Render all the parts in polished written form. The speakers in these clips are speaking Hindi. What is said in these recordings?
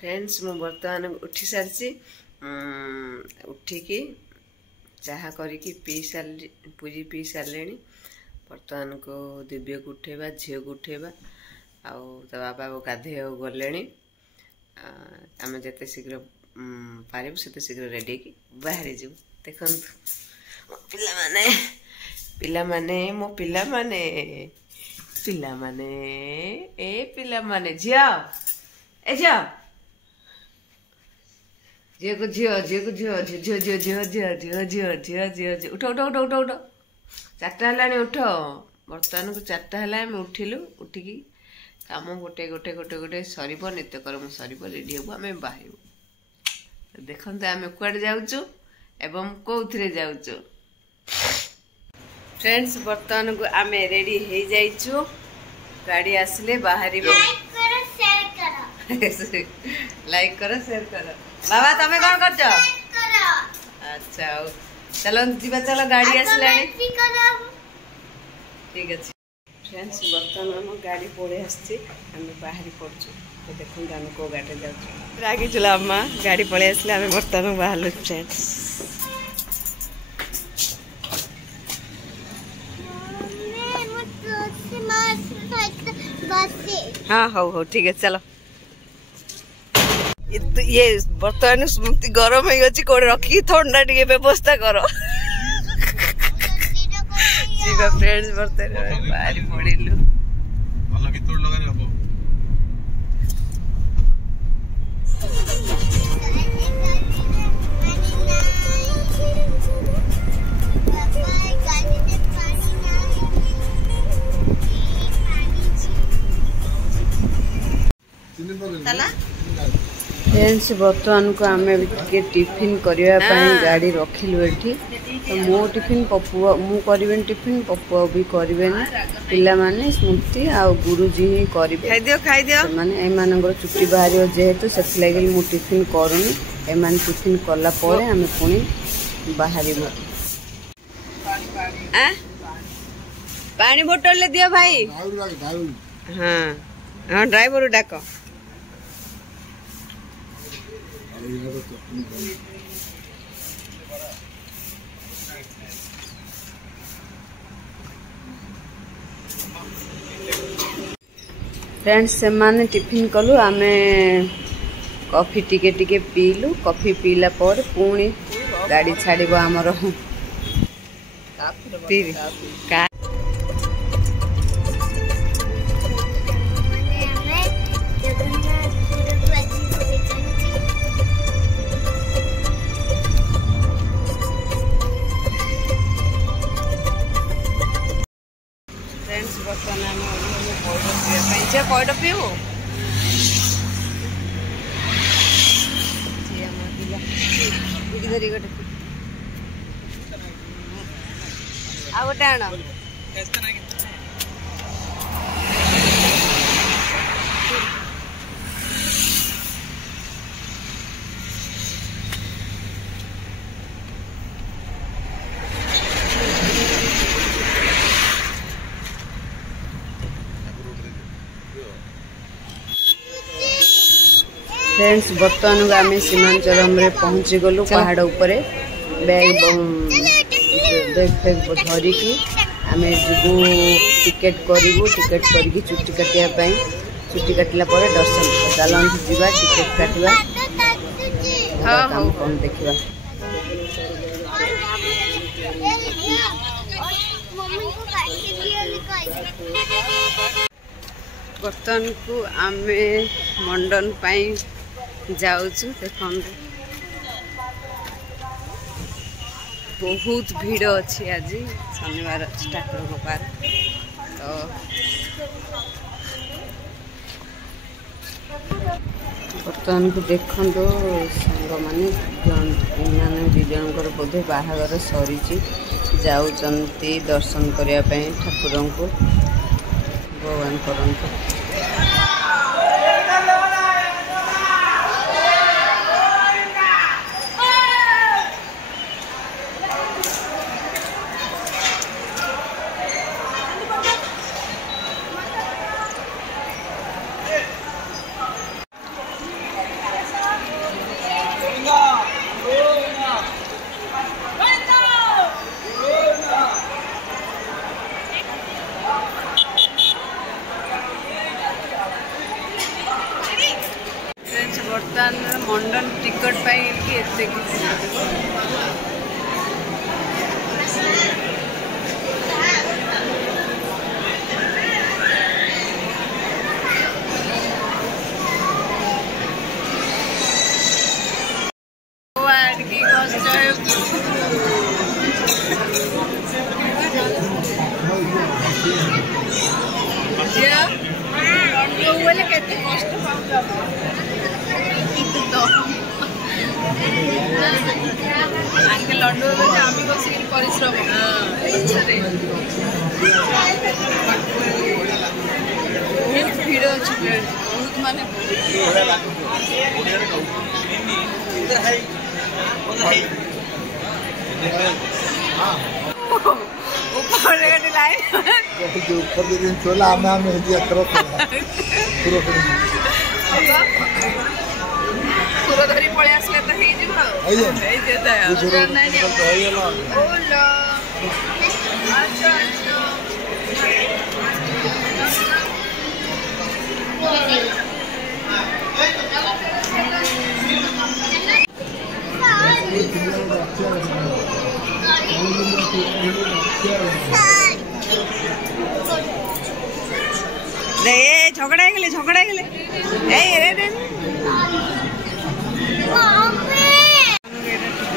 फ्रेंड्स मु बर्तमान उठी सारी उठिकी चाहा करी पी सारे पूरी पी सारे बर्तमान को दिव्य को उठेबा झील को उठेबा आउ बाबा गाधे गले आम जिते शीघ्र पारू से शीघ्र रेडी की बाहर जीव देखु पिला माने मो पिला माने ए पिला माने झिया ए झिया झील को झील उठ उठ उठ उठ उठ 4टा है उठ बर्तमान को 4टा है उठिलु उठिकी काम गोटे गोटे गोटे गोटे सर नित्यकर्म सर रेडी हबू आम बाहर देखते आम कुआडे जाऊँ एवं कौन जाऊँ फ्रेंड्स बर्तमान को आम रेडी हो जाइछु गाड़ी आसले बाहर लाइक करो शेयर करो बाबा तुम कौन कर अच्छा चलो जीवा चलो गाड़ी आसला ठीक अच्छे फ्रेंड्स बर्तमान आम गाड़ी पड़े आम बाहरी पड़चु तो देखो आम कौ गाड़ी जाऊँ रागी चला अम्मा गाड़ी पड़े आसले आम बर्तमान बाहर फ्रेंड्स हाँ हो ठीक है चलो ये बर्तमान स्मृति गरम हो रखी थंडा टे व्यवस्था कर फ्रेंड्स बर्तमान बाहरी पड़िलु फ्रेंड्स बर्तमान को आम टिफिन करने गाड़ी रखिलु एठी तो मो टिफिन पपुआ मु करबेन टिफिन पपुआ भी करबेन पिला माने स्मृति आ गुरुजी ही करिवे खाइ दियो माने ए मानकर छुट्टी बाहर जेहेतु से लगे मु टिफिन करूनी ए मान टिफिन कला परे आम पुणी बाहर पानी बोतल ले दियो भाई हाँ हाँ ड्राइवर डाक फ्रेंड्स से माने टिफिन कलु आमे कॉफी टिके टिके पीलु कॉफी पीला पर पुणी गाड़ी छाड़ब आमर पैड पीबू धरी गोटे आ गोटे आण फ्रेंड्स बर्तमान को आम सीमांचलम रे पहुंची गलु पहाड़ उपरे बैग धरिकी आम जीवु टिकेट करूँ टिकेट करके चुट्टी काटा चुट्टी काटिला दर्शन चलते जीवा टिकेट काटवा कौन देखा बर्तमान को आम मंडन पाई जाऊँ देखो बहुत भीड़ अच्छी आज शनिवार अच्छी ठाकुर गोपार तो बर्तमान को देखो सांग मैंने दी जनकर बोधे बाहागर सरी जाऊँच दर्शन करने ठाकुर को भगवान करंतु बर्तमान मंडन टिकट पाई एते आगे लड्डू आमी बसिक परिश्रम भिड़ अच्छी बहुत माने सुर धरी पळै आसले त हेइ जिवो हे जेता ओला अच्छा रे झगड़ा गले ए रे रे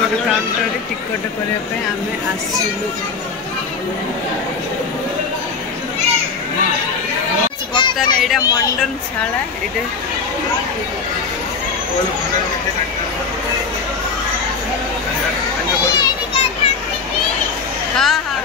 काउंटर टिकट करने आम आसलु बर्तमान यहाँ मंडन शाला ये हाँ हाँ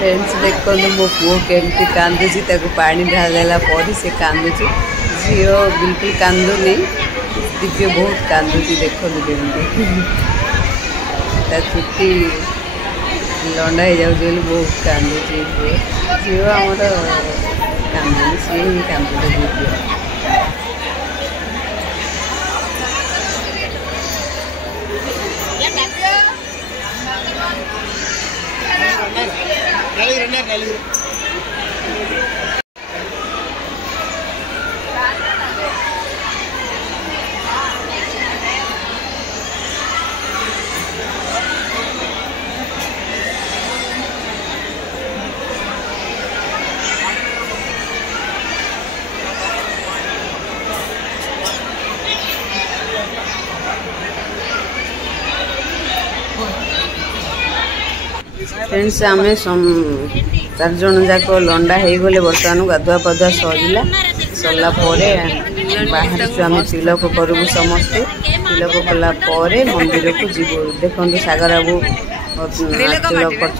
फ्रेंड्स देखो मो पुओ केमती कांदुची पानी ढाला से कांदुची झील बिल्कुल कांदुनी दिव्य बहुत कांदुची देखो केमती छुट्टी लंडा हो जाए बहुत कांदुची झील आमर कांदुनी सी ही कांदुची दिव्य फ्रेंड्स आम 4 जन जाक लंडा हो गले बर्तमान गाधुआ पाधुआ सरला बाहर आम तिलक करूँ समस्ते तिलक कलापर मंदिर को जीव देखो सागर बाबू तिलक कर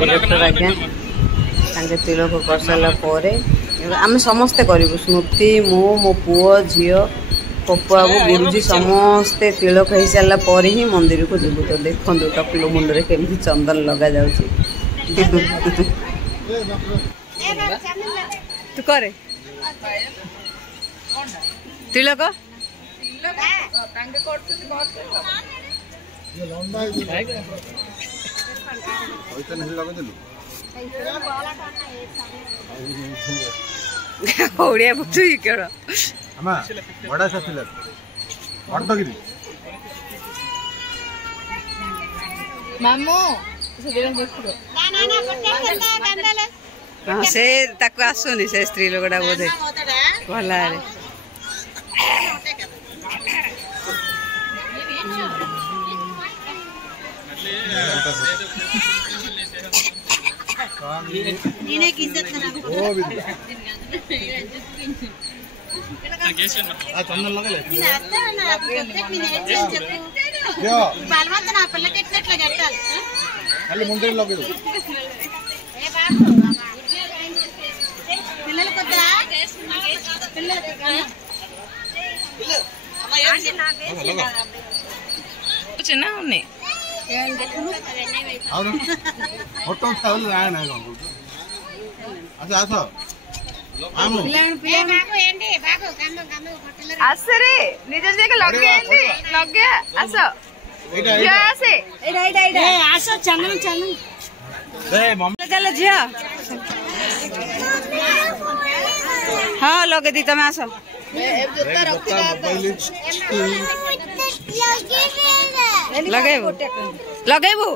डायरेक्टर आज्ञा तिलक कर सारापर आम समस्ते करूँ स्मृति मो पुओ झी पप्पू बाबू गुरुजी समस्ते तिलक हो सारापर ही मंदिर को जीव तो देखो टकलो मुंडे केमी चंदन लगा जाऊँ तू करे तिलक ओडिया बुझु केड़ बड़ा सा तिलक मामू हाँ से ताको आसुनी से स्त्री लोकटा बोधे भला चंदन लगे खाली मुंडे लगे कुछ ना उन्हें फोटो अच्छा अच्छा आसरे निज लगे लगे आस आस चंदन चंदन चलो झिया हाँ लगे दी तमें आस लगेबू लगेबू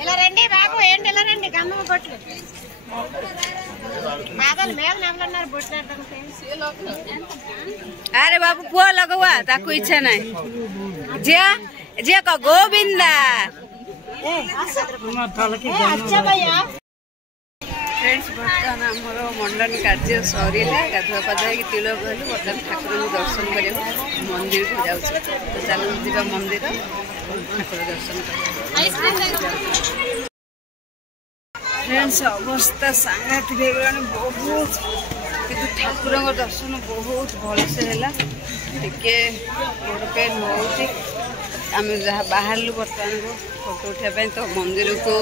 ఇలా రండి బాబు ఏంటి ఇలా రండి గమ్మమ్మ బొట్లు బాగా మేలు నెమలన్నారు బొట్లు अरे बाबू पुआ लगवा ताकू इच्छा नहीं जिया जिया का गोविंदा फ्रेंड्स बर्तमान आमर मंडन कार्य सरीला गाधुआ पाधुआ तिल गलु बर्तमान ठाकुर दर्शन कर मंदिर को जाऊँ तो चलो जा मंदिर ठाकुर दर्शन कर फ्रेंड्स अवस्था सांघातिक बहुत किंतु ठाकुर दर्शन बहुत भलसे है टे गोड़ पेन हो आम जहाँ बाहर बर्तमान को फोटो उठाई तो मंदिर को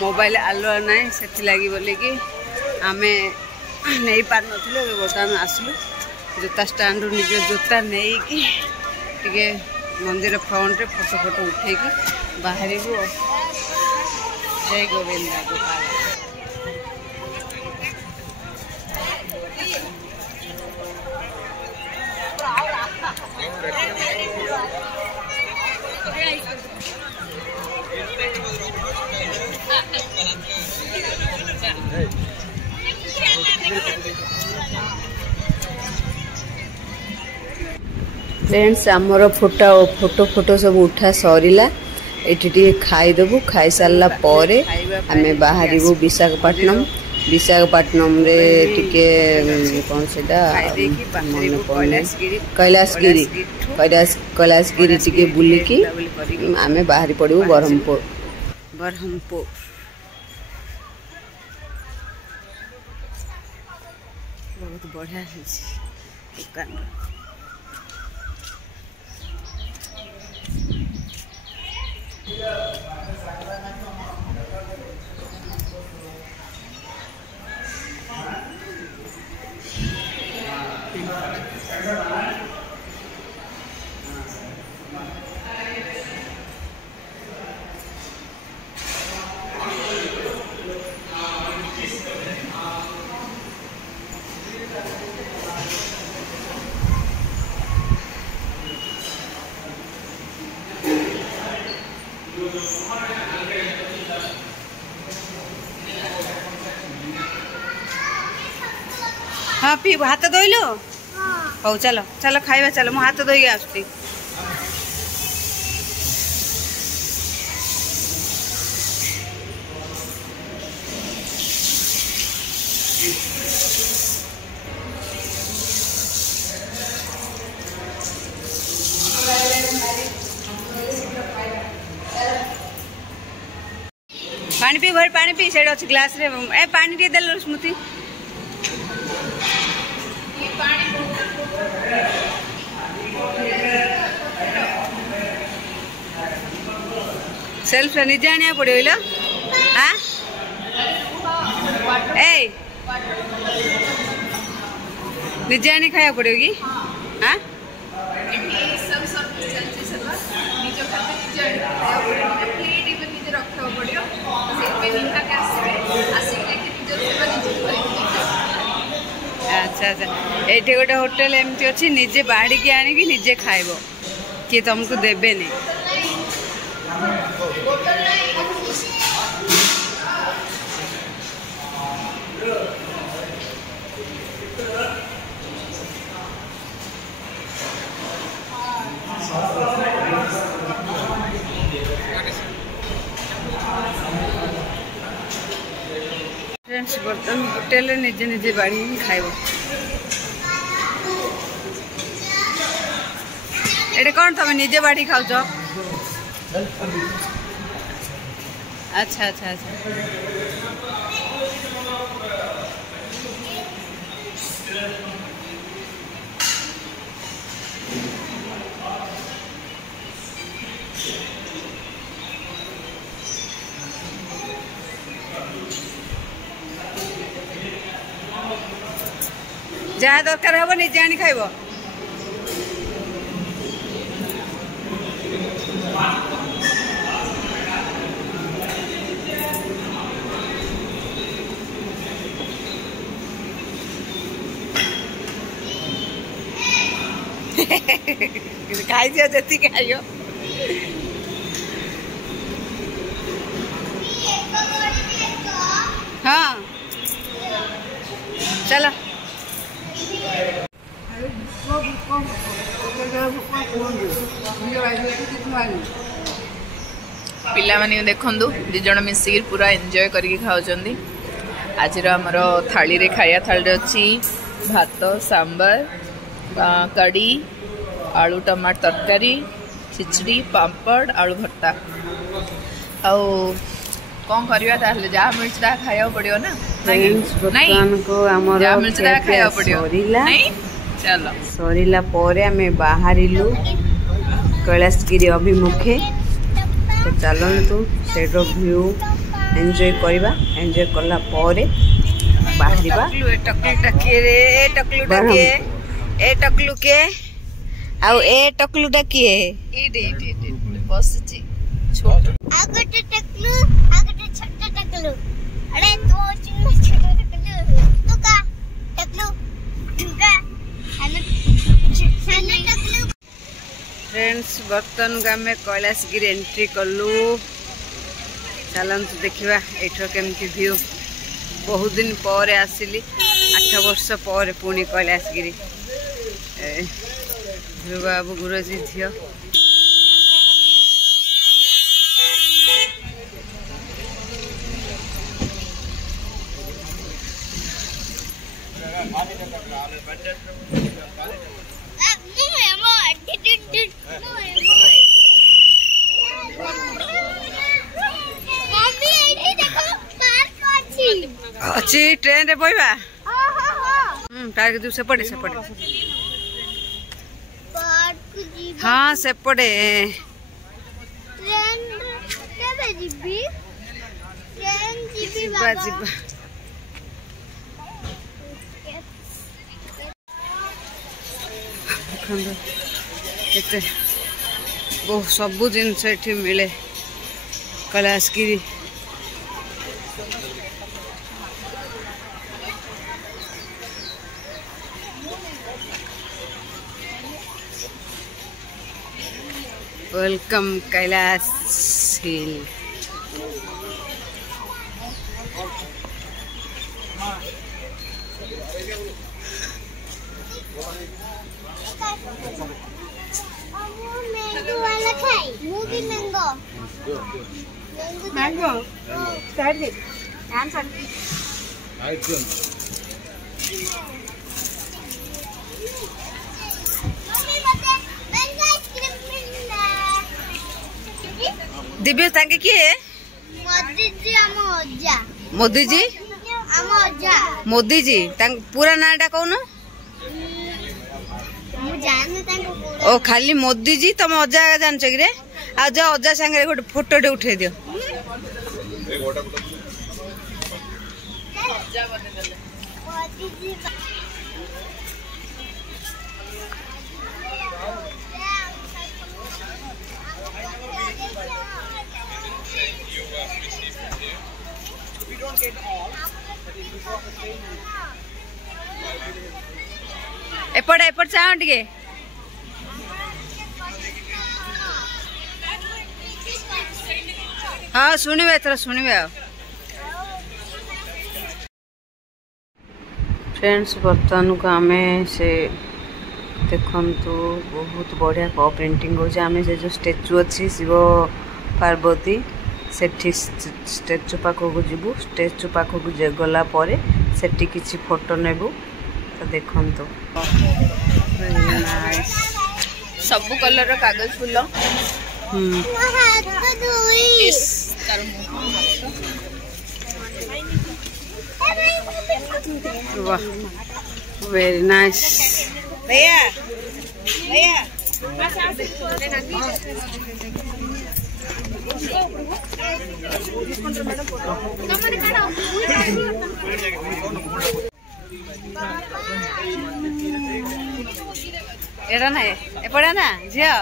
मोबाइल आलुआ ना से लगी बोले कि आम नहीं पार नुँ बर्तमान आसलु जोता स्टाण्ड निज जोता नहीं कि मंदिर फ्रंट रे फोटो फोटो उठे बाहर को जय गोविंदा गोपाल फ्रेंड्स आमर फोटो फोटो फोटो सब उठा सरीला ये खाईदेबू खाई सारा पर आम बाहर विशाखापट्टनम विशाखापट्टनम रे टिके कौन से कैलाशगिरी कैलाशगिरी टिके बुलिकी आम बाहर पड़ू ब्रह्मपुर ब्रह्मपुर बहुत बढ़िया दुकान हाँ पी हाथ धोइलु हौ चलो चलो खाइबा चलो मु हाथ धोई आसुती पानी पी भर पानी पी सेड अछि ग्लास रे ए पानी टी देलो स्मृति सेल्फ निजे आने पड़ो लो हाँ ए निजे आने खाया पड़ो कि हाँ अच्छा अच्छा ये गोटे होटेल एमती अच्छी निजे बाड़ी की आनिकी निजे खाइब किए तुमको देवे नहीं फ्रेंड्स बर्तमान होटेल निजे निजे बाड़ी खाइब एटे कौन तुम निजे बाड़ी खाऊ अच्छा अच्छा अच्छा जहाँ दरकार हम निजे आनी खाइब खाई दियो जति खाइयो हाँ चलो पिला माने देखंदु दि जण मिसिर पूरा एंजॉय करके खाउचंदी आज हमर थाली रे खाया थाली रे अछि भात सांबर कड़ी आलू टमाटर तरकारी खिचड़ी पापड़ आलू भर्ता आउ कौन करवा ताहले जा मिर्चदा खाया पड़ियो ना नहीं को हमर जा मिर्चदा खाया पड़ियो नहीं चलो सरीला परे आमे बाहरिलु कैलाशगिरी अभिमुखे तो चलतु सेठो व्यू एंजॉय करवा एंजॉय कला परे बाहरिबा टकलू टकिए रे टकलू टकिए ए टकलू के आउ ए टकलू टकिए ए बसची छोट आगटे टकलू आगटे छोटा टकलू अरे तो छोटा टकलू तो का टकलू का साना टकलू फ्रेंड्स बर्तन को आम कैलाशगिरी एंट्री कलु चलतु देखा एठर केमती व्यू बहुत दिन पर आसिली 8 वर्ष पर पुणी कैलाशगिरी ध्रुव बाबू गुरुजी झील अच्छी ट्रेन रे बइबा पार्क दू सेपटे सेपटे हाँ सेपटे ट्रेन केबे जिबी ट्रेन जिबी जिबा जिबा देखते बहुत सबू जिनस ये मिले कैलाशगिरी वेलकम कैलाश हिल मैंगो वाला खाई मूवी मैंगो मैंगो स्टार्ट दे आंसर दिव्य तांके किए मोदी जी आम अज्जा मोदी जी आम अज्जा मोदी जी पूरा नाटा कौन ओ खाली मोदी जी तुम अजा जान कि रे आ जा अजा संगे गोटे फोटोटे उठे दियो एपटे एपटे चाह टिके हाँ शुणवे एथर शुणवे फ्रेंड्स बर्तमान को आम से देखु बहुत बढ़िया कप पेंटिंग हो से जो स्टेचू अच्छी शिव पार्वती सेठी स्टेचू पाखक जीवु स्टेचू पाखक गला सेठी किसी फोटो नेबु तो देखु सब कलर कागज फूल वाह वेरी नाइस भैया भैया एड़ा ना एपड़ा ना झिया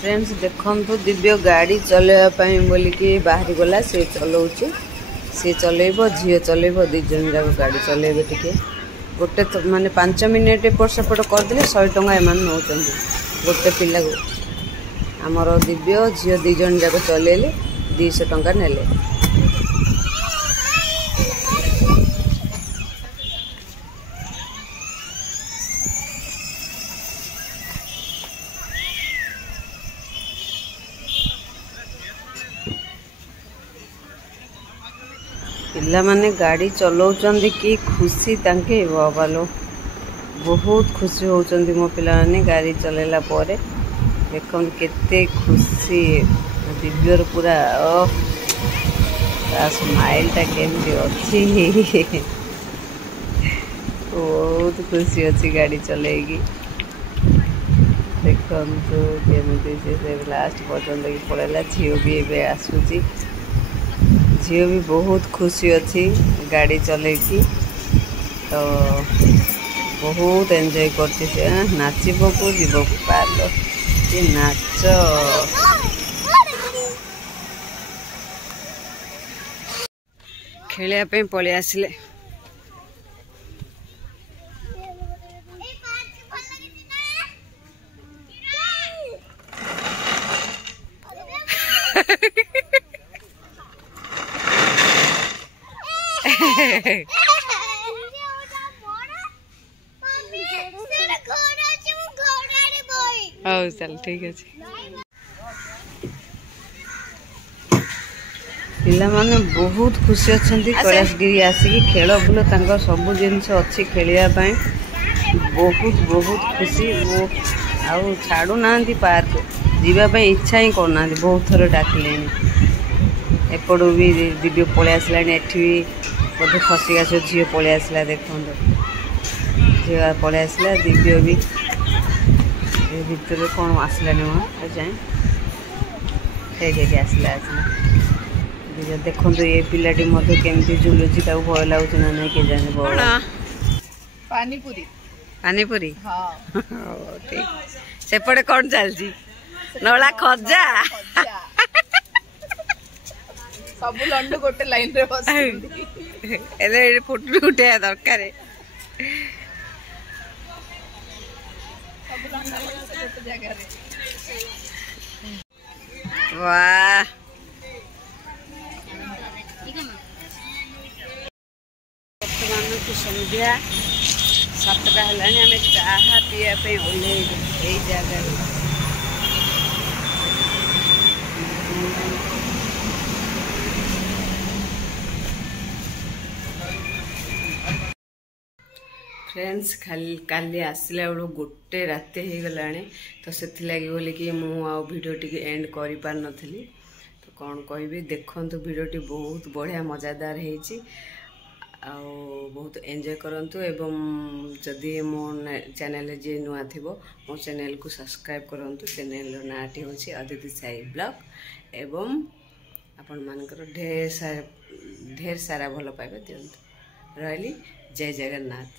फ्रेंड्स देखंतु दिव्य गाड़ी चलैया बोलिकी बाहरी गला से चलाउची सी चलेब झील चलेब दी जन जाक गाड़ी चलेबे टिके गोटे माने 5 मिनिट एपट सेपट करदे 100 टंका एमान नौचंदी गोटे पिला को आमर दिव्य झील दी जन जाक चलेले 200 टंका नेले। पिला माने गाड़ी चलाउचंदी कि खुशी तांके बाबालो बहुत खुशी होचंदी मो पिला माने गाड़ी चलेला परे देखम केते खुशी दिव्यर पूरा स्माइल टा केमती अच्छी बहुत खुशी अच्छी गाड़ी चलेगी देखम तो केमती से लास्ट पर्यंत की पड़ेला झील भी एबे आसुची झील भी बहुत खुशी अच्छी गाड़ी चलेगी तो बहुत एंजॉय करती से नाचब को जीव पाल ये नाच खेलिया पलि आसिले हौ चल ठीक अच्छे पिला माने बहुत खुशी अच्छा कैलाशगिरी आसिक खेल बुल सब जिनस अच्छी खेलिया बहुत बहुत खुशी वो आउ छाड़ू ना पार्क जीवाई इच्छा ही करना बहुत थर डाकिले एपट भी दिव्य पलि आसला एठी बोधे खसी आस झील पलि आसला देखो झील पलि आसला दिव्य भी भितर कौन आसलानी वो जाए आसला आसला देखो ये पिलाटी केमती झुलुची भय लगुच ना नहीं के जाने पानीपुरी पानीपुरी ठीक सेपटे कौन चलती नला खजा सब लंडू गोटे लाइन रे बस एले फोटो उठे दरकार वाह बर्तमान की संध्या 7टा है चाहा पीवाई ओल्ल यही जगह फ्रेंड्स काली आसला बेलू गोटे राति हो गला तो से बोली कि वीडियो टी एंड कर पार नथली तो कौन कहि देखु वीडियोटी बहुत बढ़िया मजादार है बहुत एंजॉय करंतु एवं जदि मो चैनल जी नुआ थी मो चैनल को सब्सक्राइब करंतु चैनल नाटी हूँ अदिति साई ब्लॉग एवं आपण मानकर ढेर सारा भल पाइबा दिंतु रही जय जगन्नाथ।